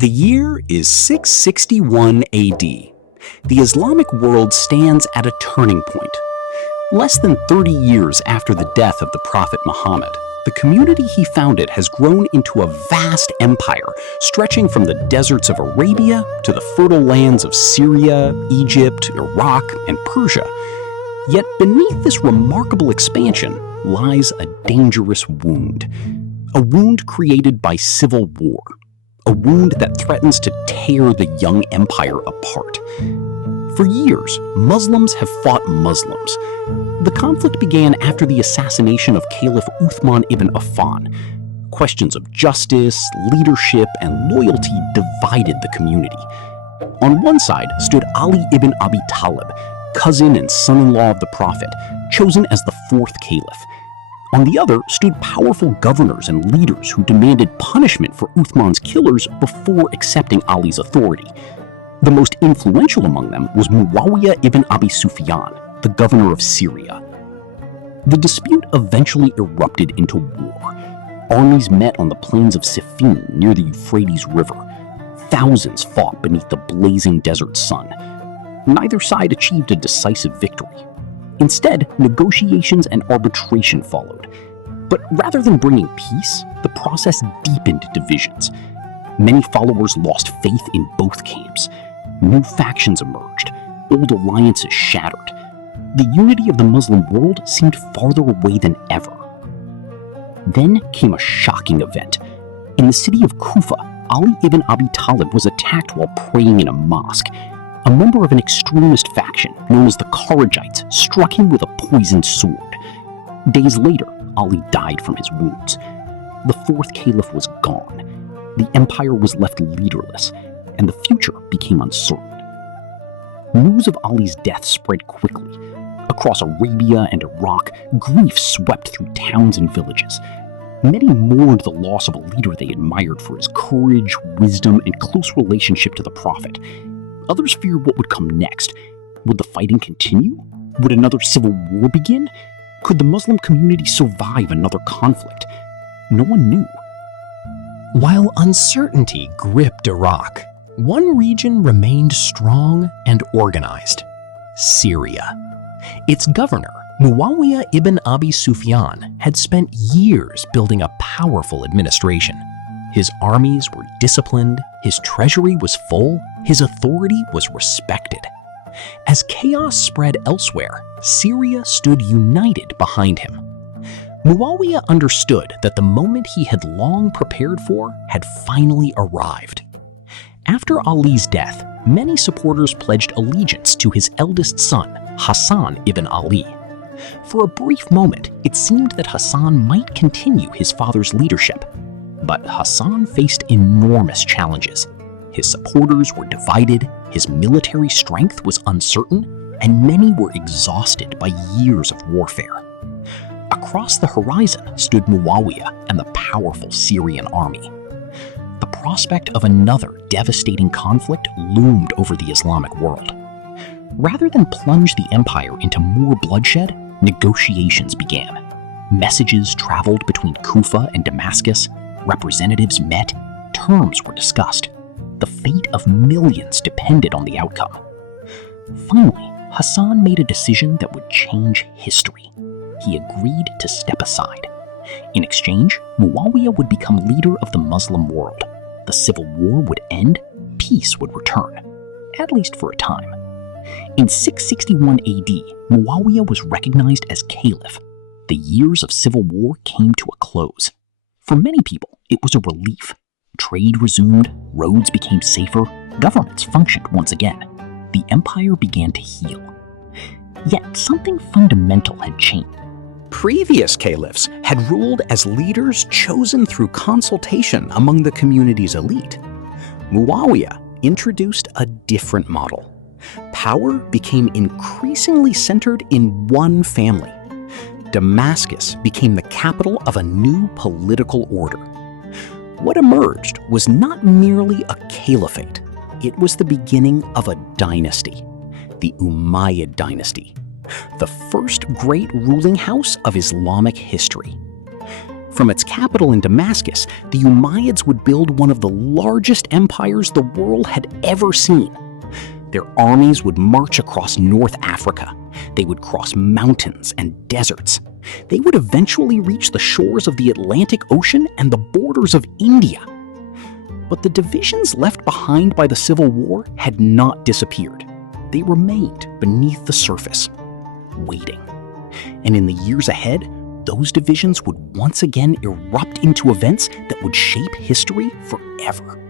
The year is 661 AD. The Islamic world stands at a turning point. Less than 30 years after the death of the Prophet Muhammad, the community he founded has grown into a vast empire stretching from the deserts of Arabia to the fertile lands of Syria, Egypt, Iraq, and Persia. Yet beneath this remarkable expansion lies a dangerous wound. A wound created by civil war. A wound that threatens to tear the young empire apart. For years, Muslims have fought Muslims. The conflict began after the assassination of Caliph Uthman ibn Affan. Questions of justice, leadership, and loyalty divided the community. On one side stood Ali ibn Abi Talib, cousin and son-in-law of the Prophet, chosen as the fourth caliph. On the other stood powerful governors and leaders who demanded punishment for Uthman's killers before accepting Ali's authority. The most influential among them was Muawiya ibn Abi Sufyan, the governor of Syria. The dispute eventually erupted into war. Armies met on the plains of Siffin near the Euphrates River. Thousands fought beneath the blazing desert sun. Neither side achieved a decisive victory. Instead, negotiations and arbitration followed. But rather than bringing peace, the process deepened divisions. Many followers lost faith in both camps. New factions emerged. Old alliances shattered. The unity of the Muslim world seemed farther away than ever. Then came a shocking event. In the city of Kufa, Ali ibn Abi Talib was attacked while praying in a mosque. A member of an extremist faction known as the Kharijites struck him with a poisoned sword. Days later, Ali died from his wounds. The fourth caliph was gone. The empire was left leaderless, and the future became uncertain. News of Ali's death spread quickly. Across Arabia and Iraq, grief swept through towns and villages. Many mourned the loss of a leader they admired for his courage, wisdom, and close relationship to the Prophet. Others feared what would come next. Would the fighting continue? Would another civil war begin? Could the Muslim community survive another conflict? No one knew. While uncertainty gripped Iraq, one region remained strong and organized: Syria. Its governor, Muawiya ibn Abi Sufyan, had spent years building a powerful administration. His armies were disciplined, his treasury was full, his authority was respected. As chaos spread elsewhere, Syria stood united behind him. Muawiya understood that the moment he had long prepared for had finally arrived. After Ali's death, many supporters pledged allegiance to his eldest son, Hassan ibn Ali. For a brief moment, it seemed that Hassan might continue his father's leadership. But Hassan faced enormous challenges. His supporters were divided, his military strength was uncertain, and many were exhausted by years of warfare. Across the horizon stood Muawiya and the powerful Syrian army. The prospect of another devastating conflict loomed over the Islamic world. Rather than plunge the empire into more bloodshed, negotiations began. Messages traveled between Kufa and Damascus. Representatives met, terms were discussed. The fate of millions depended on the outcome. Finally, Hassan made a decision that would change history. He agreed to step aside. In exchange, Muawiya would become leader of the Muslim world. The civil war would end, peace would return, at least for a time. In 661 AD, Muawiya was recognized as caliph. The years of civil war came to a close. For many people, it was a relief. Trade resumed, roads became safer, governments functioned once again. The empire began to heal. Yet something fundamental had changed. Previous caliphs had ruled as leaders chosen through consultation among the community's elite. Muawiya introduced a different model. Power became increasingly centered in one family. Damascus became the capital of a new political order. What emerged was not merely a caliphate, it was the beginning of a dynasty, the Umayyad Dynasty, the first great ruling house of Islamic history. From its capital in Damascus, the Umayyads would build one of the largest empires the world had ever seen. Their armies would march across North Africa. They would cross mountains and deserts. They would eventually reach the shores of the Atlantic Ocean and the borders of India. But the divisions left behind by the Civil War had not disappeared. They remained beneath the surface, waiting. And in the years ahead, those divisions would once again erupt into events that would shape history forever.